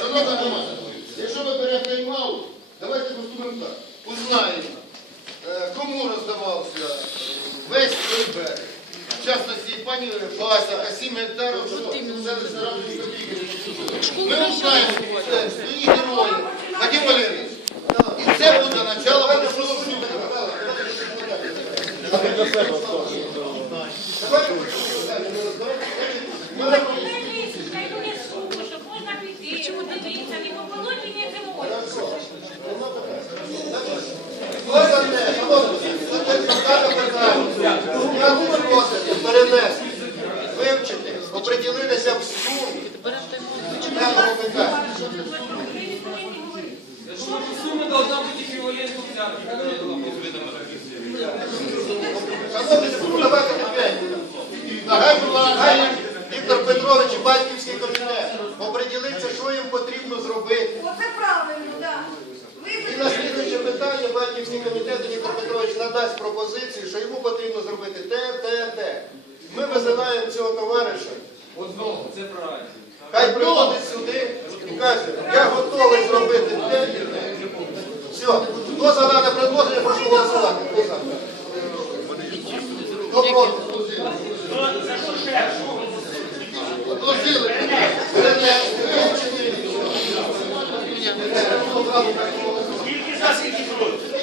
Шановна громада, якщо берете приймав, давайте поступимо так. Узнаємо, е, кому роздавався весь той берег. В частності пані Бася, Касім Гектаров, що селищна рада міста Києва. Ми узнаємо свої герої. Вадим Валерійович. І це буде начало большого всього. Чому дивіться, не поколоть мені це можна. Хто за те, шановні, за те, що дане питання, зняти з розгляду, перенести, вивчити, оприділитися в сумі, даного питання. Сумма должна быть эквивалентна взятки, как это было Шановні, ну, давайте опять. Нагай влада, Віктор Петрович і батьківський комітет, Антикорупційний комітет Віктор Петрович надасть пропозицію, що йому потрібно зробити те, те, те. Ми визиваємо цього товариша. Одного, це правильно. Хай приходить сюди і каже, я готовий зробити те і те. Все, хто за дане предложення, прошу голосувати. Хто за? Хто проти? Отложили. Скільки за скільки проти?